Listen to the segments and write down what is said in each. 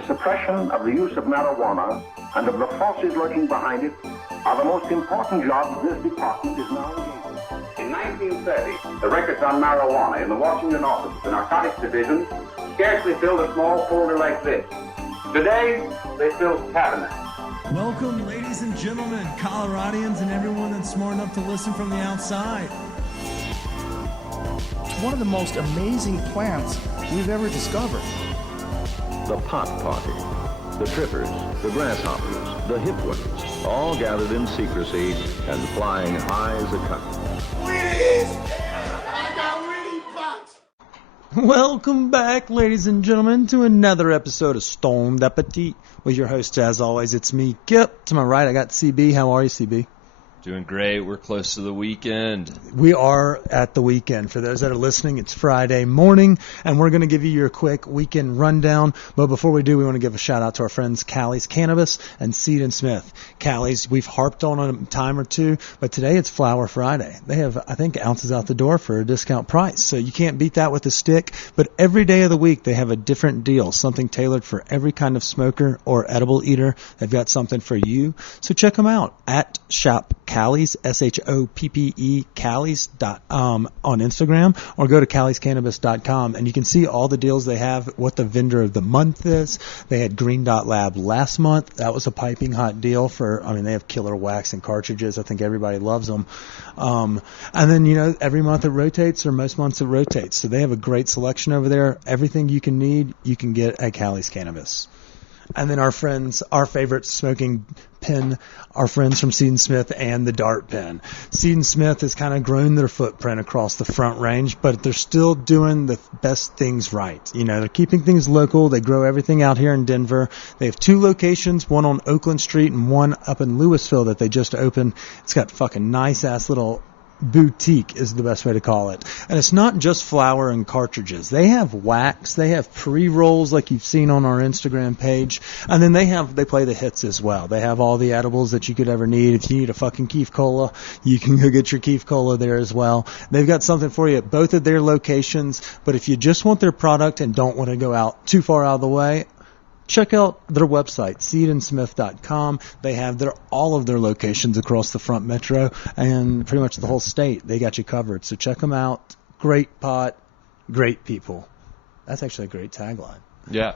the suppression of the use of marijuana and of the forces lurking behind it are the most important jobs this department is now engaged in. In 1930, the records on marijuana in the Washington office of the Narcotics Division scarcely filled a small folder like this. Today, they fill cabinets. Welcome, ladies and gentlemen, Coloradians and everyone that's smart enough to listen from the outside. One of the most amazing plants we've ever discovered. The pot party, the trippers, the grasshoppers, the hip ones, all gathered in secrecy and flying high as a kite. I got weed pots. Welcome back, ladies and gentlemen, to another episode of Stoned Appetit. With your host, as always, it's me, Kip. To my right, I got CB. How are you, CB? Doing great. We're close to the weekend. We are at the weekend. For those that are listening, it's Friday morning, and we're going to give you your quick weekend rundown. But before we do, we want to give a shout-out to our friends Callie's Cannabis and Seed & Smith. Callie's, we've harped on a time or two, but today it's Flower Friday. They have, I think, ounces out the door for a discount price. So you can't beat that with a stick. But every day of the week, they have a different deal, something tailored for every kind of smoker or edible eater. They've got something for you. So check them out at Shop Callie's, S-H-O-P-P-E, Callie's on Instagram, or go to calliescannabis.com, and you can see all the deals they have, what the vendor of the month is. They had Green Dot Lab last month. That was a piping hot deal for, they have killer wax and cartridges. I think everybody loves them. And then, every month it rotates, or most months it rotates. So they have a great selection over there. Everything you can need, you can get at Callie's Cannabis. And then our friends, our favorite smoking pen, our friends from Seed & Smith and the Dart Pen. Seed & Smith has kind of grown their footprint across the Front Range, but they're still doing the best things right. They're keeping things local. They grow everything out here in Denver. They have 2 locations, one on Oakland Street and one up in Louisville that they just opened. It's got fucking nice-ass little boutique is the best way to call it. And it's not just flower and cartridges. They have wax. They have pre-rolls like you've seen on our Instagram page. And then they play the hits as well. They have all the edibles that you could ever need. If you need a fucking Keef Cola, you can go get your Keef Cola there as well. They've got something for you at both of their locations. But if you just want their product and don't want to go out too far out of the way, check out their website, seedandsmith.com. They have all of their locations across the Front Metro and pretty much the whole state. They got you covered. So check them out. Great pot, great people. That's actually a great tagline. Yeah.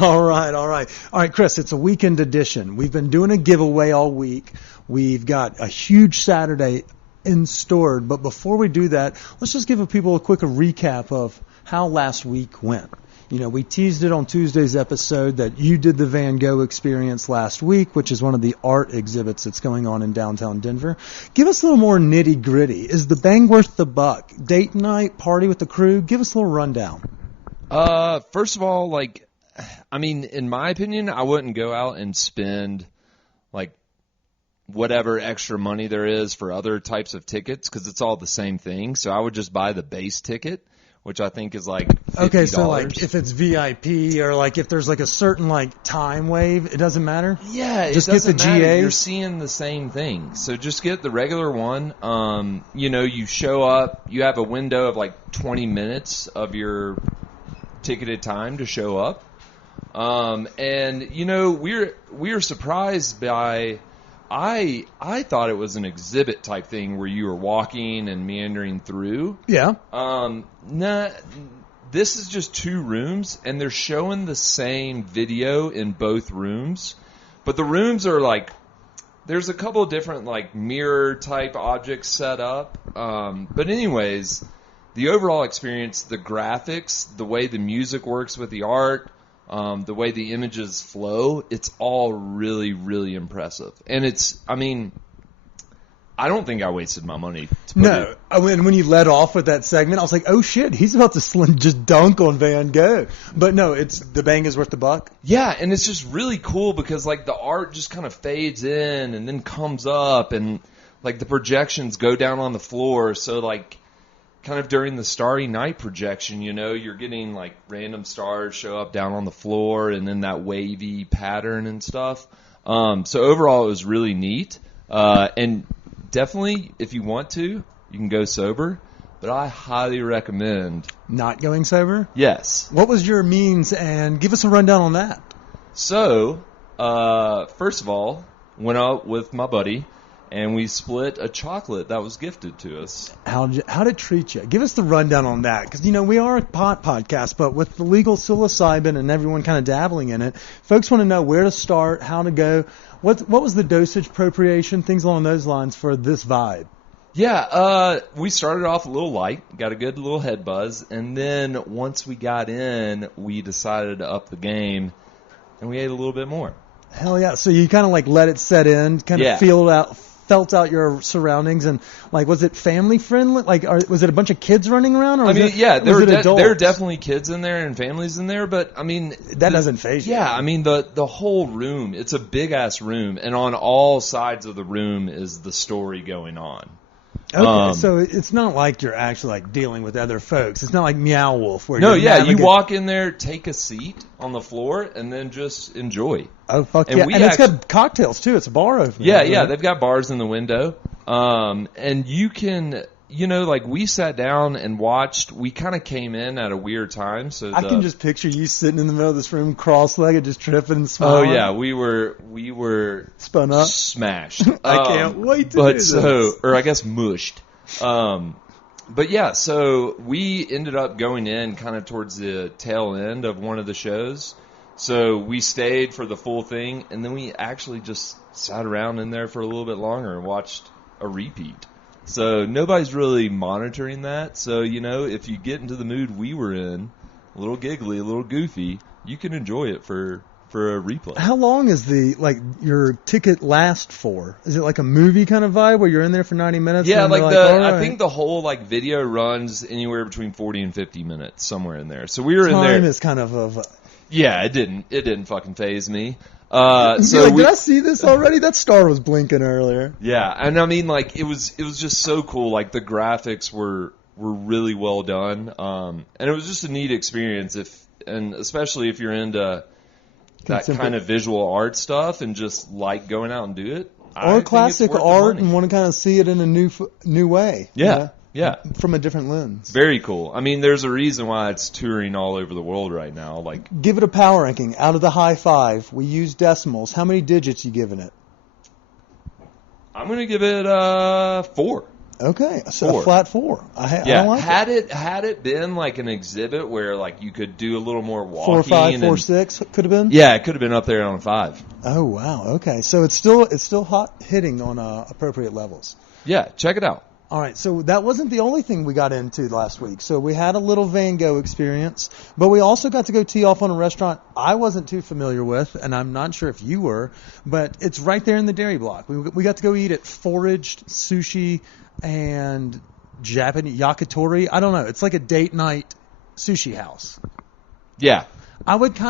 All right, Chris, it's a weekend edition. We've been doing a giveaway all week. We've got a huge Saturday in store. But before we do that, let's just give people a quick recap of how last week went. We teased it on Tuesday's episode that you did the Van Gogh experience last week, which is one of the art exhibits that's going on in downtown Denver. Give us a little more nitty-gritty. Is the bang worth the buck? Date night, party with the crew? Give us a little rundown. First of all, in my opinion, I wouldn't go out and spend, whatever extra money there is for other types of tickets, because it's all the same thing. So I would just buy the base ticket, which I think is $50. Okay, so if it's VIP or if there's a certain time wave, it doesn't matter? Yeah, just it doesn't get the matter. GAs? You're seeing the same thing. So just get the regular one. You show up, you have a window of 20 minutes of your ticketed time to show up. We're surprised by, I thought it was an exhibit type thing where you were walking and meandering through. Yeah. This is just 2 rooms, and they're showing the same video in both rooms. But the rooms are there's a couple of different mirror type objects set up. But anyways, the overall experience, the graphics, the way the music works with the art, the way the images flow, it's all really, really impressive. And I don't think I wasted my money. When you led off with that segment, I was like, oh shit, he's about to just dunk on Van Gogh. But no, the bang is worth the buck. Yeah, and it's just really cool because the art just kind of fades in and then comes up, and the projections go down on the floor. So kind of during the Starry Night projection, you're getting random stars show up down on the floor, and then that wavy pattern and stuff. So overall, it was really neat. And definitely, if you want to, you can go sober. But I highly recommend not going sober. Yes. What was your means, and give us a rundown on that? So, first of all, went out with my buddy, and we split a chocolate that was gifted to us. How'd it treat you? Give us the rundown on that, because we are a pot podcast, but with the legal psilocybin and everyone kind of dabbling in it, folks want to know where to start, how to go. What was the dosage, appropriation, things along those lines for this vibe? Yeah, we started off a little light, got a good little head buzz, and then once we got in, we decided to up the game, and we ate a little bit more. Hell yeah! So you kind of like let it set in, kind of felt out your surroundings, and like, was it family friendly? Like, was it a bunch of kids running around? Or there were definitely kids in there and families in there, but I mean that doesn't faze you. Yeah, I mean the whole room, it's a big ass room, and on all sides of the room is the story going on. Okay, so it's not like you're actually like dealing with other folks. It's not like Meow Wolf where you walk in there, take a seat on the floor, and then just enjoy. Oh fuck yeah! And it's got cocktails too. It's a bar opening. Yeah, they've got bars in the window, and you can. Like we sat down and watched. We kind of came in at a weird time, so I can just picture you sitting in the middle of this room, cross-legged, just tripping and smiling. Oh yeah, we were spun up, smashed. I can't wait to do this. Or I guess mushed. But yeah, so we ended up going in kind of towards the tail end of one of the shows. So we stayed for the full thing, and then we actually just sat around in there for a little bit longer and watched a repeat. So nobody's really monitoring that. So, if you get into the mood we were in, a little giggly, a little goofy, you can enjoy it for a replay. How long is your ticket last for? Is it like a movie kind of vibe where you're in there for 90 minutes? Yeah, and I think the whole video runs anywhere between 40 and 50 minutes, somewhere in there. So we were in there. Time is kind of yeah, it didn't fucking faze me. Did I see this already? That star was blinking earlier. Yeah, and I mean, it was just so cool. Like the graphics were really well done, and it was just a neat experience. Especially if you're into that kind of visual art stuff and just like going out and do it, or classic art and want to kind of see it in a new way. Yeah. Yeah. From a different lens. Very cool. I mean, there's a reason why it's touring all over the world right now. Give it a power ranking. Out of the high five, we use decimals. How many digits you giving it? I'm going to give it 4. Okay, so 4. A flat 4. I don't like had it been like an exhibit where you could do a little more walking. 4, 5, 4, 6 could have been. Yeah, it could have been up there on a 5. Oh wow. Okay, so it's still hot hitting on appropriate levels. Yeah, check it out. All right, so that wasn't the only thing we got into last week. So we had a little Van Gogh experience, but we also got to go tee off on a restaurant I wasn't too familiar with, and I'm not sure if you were, but it's right there in the dairy block. We got to go eat at Foraged Sushi and Japanese yakitori. I don't know. It's like a date night sushi house. Yeah. I would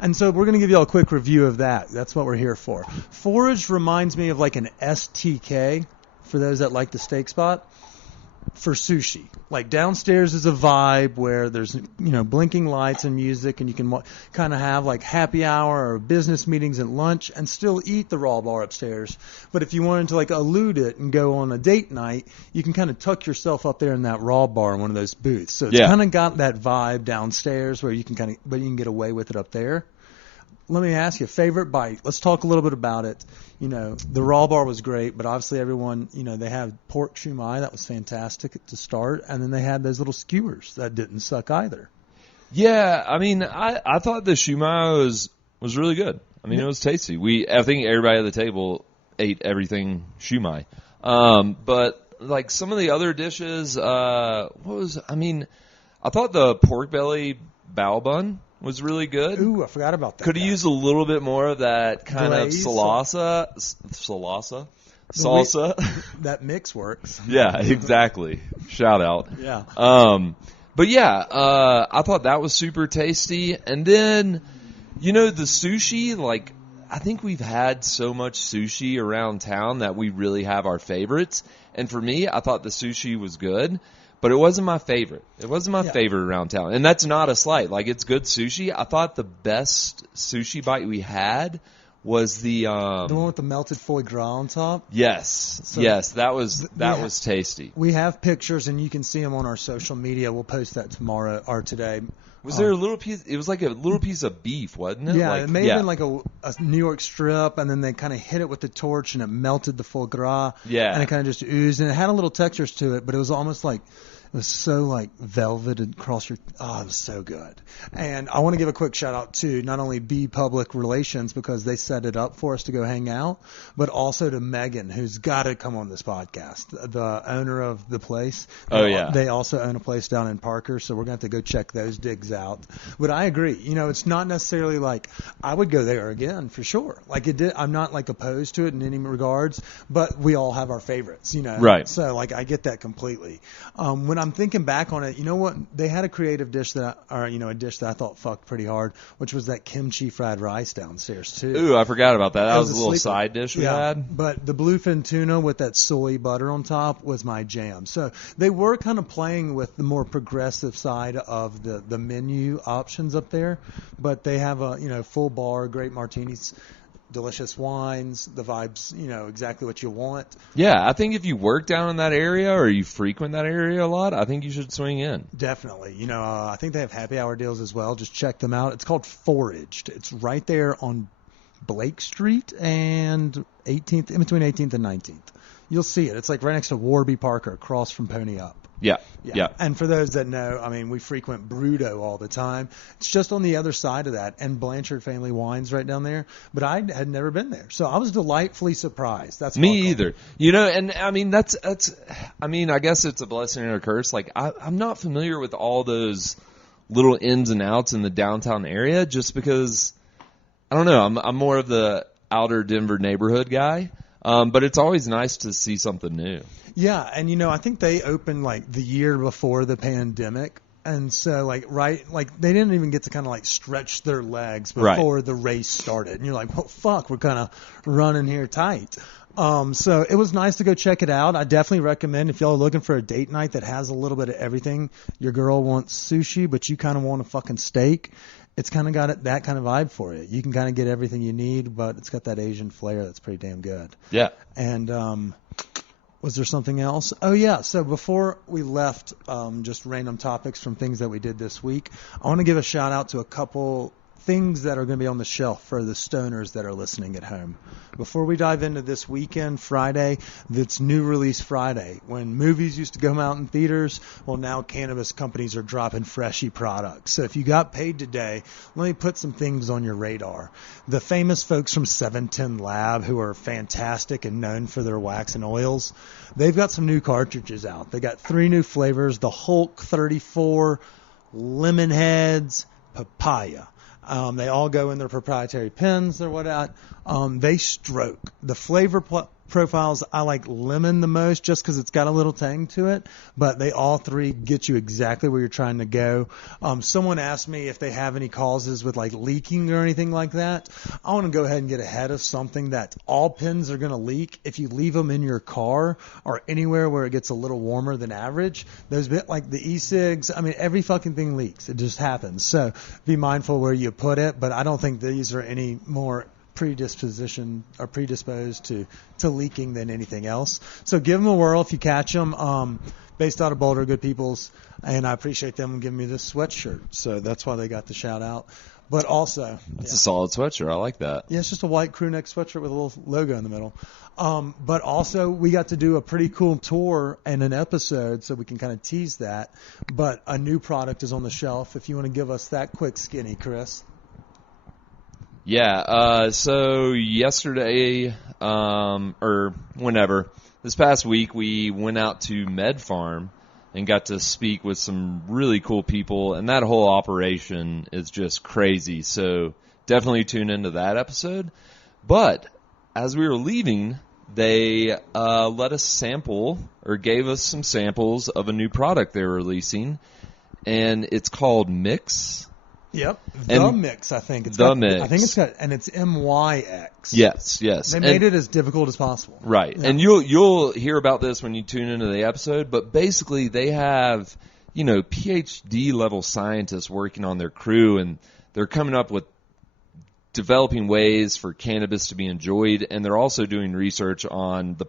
and so we're going to give you all a quick review of that. That's what we're here for. Foraged reminds me of like an STK. For those that like the steak spot, for sushi. Like downstairs is a vibe where there's blinking lights and music, and you can kind of have like happy hour or business meetings at lunch and still eat the raw bar upstairs. But if you wanted to elude it and go on a date night, you can kind of tuck yourself up there in that raw bar in one of those booths. So it's kind of got that vibe downstairs where you can but you can get away with it up there. Let me ask you, favorite bite. Let's talk a little bit about it. The raw bar was great, but obviously everyone, they had pork shumai. That was fantastic to start. And then they had those little skewers that didn't suck either. Yeah, I mean, I thought the shumai was really good. I mean, it was tasty. I think everybody at the table ate everything shumai. But some of the other dishes, I thought the pork belly bao bun was really good. Ooh, I forgot about that. Could have used a little bit more of that kind glaze, of salsa. That mix works. Yeah, exactly. Shout out. Yeah. But yeah, I thought that was super tasty. And then, the sushi, I think we've had so much sushi around town that we really have our favorites. And for me, I thought the sushi was good. But it wasn't my favorite. It wasn't my favorite around town. And that's not a slight. It's good sushi. I thought the best sushi bite we had was the one with the melted foie gras on top. Yes, So yes, that was tasty. We have pictures, and you can see them on our social media. We'll post that tomorrow or today. Was there a little piece? It was like a little piece of beef, wasn't it? Yeah, like, it may have been like a New York strip, and then they kind of hit it with the torch, and it melted the foie gras. Yeah. And it kind of just oozed, and it had a little textures to it, but it was almost like it was so like velvet across your. Oh, it was so good. And I want to give a quick shout out to not only B Public Relations because they set it up for us to go hang out, but also to Megan, who's got to come on this podcast, the owner of the place. Oh, yeah. They also own a place down in Parker, so we're going to have to go check those digs out. But I agree. You know, it's not necessarily like I would go there again for sure. Like it did. I'm not like opposed to it in any regards, but we all have our favorites, you know. Right. So like I get that completely. When I'm thinking back on it, you know what? They had a creative dish a dish that I thought fucked pretty hard, which was that kimchi fried rice downstairs too. Ooh, I forgot about that. That was a little sleeper. side dish we had. But the bluefin tuna with that soy butter on top was my jam. So they were kind of playing with the more progressive side of the menu options up there, but they have a full bar, great martinis, delicious wines, the vibes, exactly what you want. Yeah, I think if you work down in that area or you frequent that area a lot, I think you should swing in. Definitely. I think they have happy hour deals as well. Just check them out. It's called Foraged. It's right there on Blake Street and 18th, in between 18th and 19th. You'll see it. It's like right next to Warby Parker, across from Pony Up. Yeah. And for those that know, we frequent Bruto all the time. It's just on the other side of that, and Blanchard Family Wines right down there. But I had never been there, so I was delightfully surprised. That's me either. And that's. I guess it's a blessing and a curse. Like I'm not familiar with all those little ins and outs in the downtown area, just because I don't know. I'm more of the outer Denver neighborhood guy. But it's always nice to see something new. Yeah, and I think they opened like the year before the pandemic, and so they didn't even get to kind of like stretch their legs before the race started. And you're like, well, fuck, we're kind of running here tight. So it was nice to go check it out. I definitely recommend if y'all are looking for a date night that has a little bit of everything. Your girl wants sushi, but you kind of want a fucking steak. It's kind of got that kind of vibe for it. You can kind of get everything you need, but it's got that Asian flair that's pretty damn good. Yeah. And was there something else? Oh, yeah. So before we left, just random topics from things that we did this week, I want to give a shout out to a couple things that are going to be on the shelf for the stoners that are listening at home. Before we dive into this weekend, Friday, that's New Release Friday. When movies used to come out in theaters, well, now cannabis companies are dropping freshy products. So if you got paid today, let me put some things on your radar. The famous folks from 710 Lab, who are fantastic and known for their wax and oils, they've got some new cartridges out. They got 3 new flavors, the Hulk 34, Lemon Heads, Papaya. They all go in their proprietary pens or whatnot. They stroke. The flavor profiles, I like lemon the most just because it's got a little tang to it, but they all 3 get you exactly where you're trying to go. Someone asked me if they have any causes with like leaking or anything like that. I want to go ahead and get ahead of something that all pens are going to leak if you leave them in your car or anywhere where it gets a little warmer than average. Those bit like the e-cigs, every fucking thing leaks. It just happens. So be mindful where you put it, but I don't think these are any more predisposed to leaking than anything else. So give them a whirl if you catch them. Based out of Boulder, good peoples, and I appreciate them giving me this sweatshirt. So that's why they got the shout out. But also, it's a solid sweatshirt. I like that. Yeah, it's just a white crew neck sweatshirt with a little logo in the middle. But also, we got to do a pretty cool tour and an episode, so we can kind of tease that. But a new product is on the shelf. If you want to give us that quick skinny, Chris. Yeah, so yesterday, or whenever, this past week, we went out to Med Farm and got to speak with some really cool people, and that whole operation is just crazy, so definitely tune into that episode. But as we were leaving, they let us sample, or gave us some samples of a new product they're releasing, and it's called Mix. Yep, the Mix. I think it's Mix. I think it's got, and it's MYX. Yes. They made it as difficult as possible. Right, yeah. And you'll hear about this when you tune into the episode. But basically, they have PhD level scientists working on their crew, and they're coming up with developing ways for cannabis to be enjoyed, and they're also doing research on the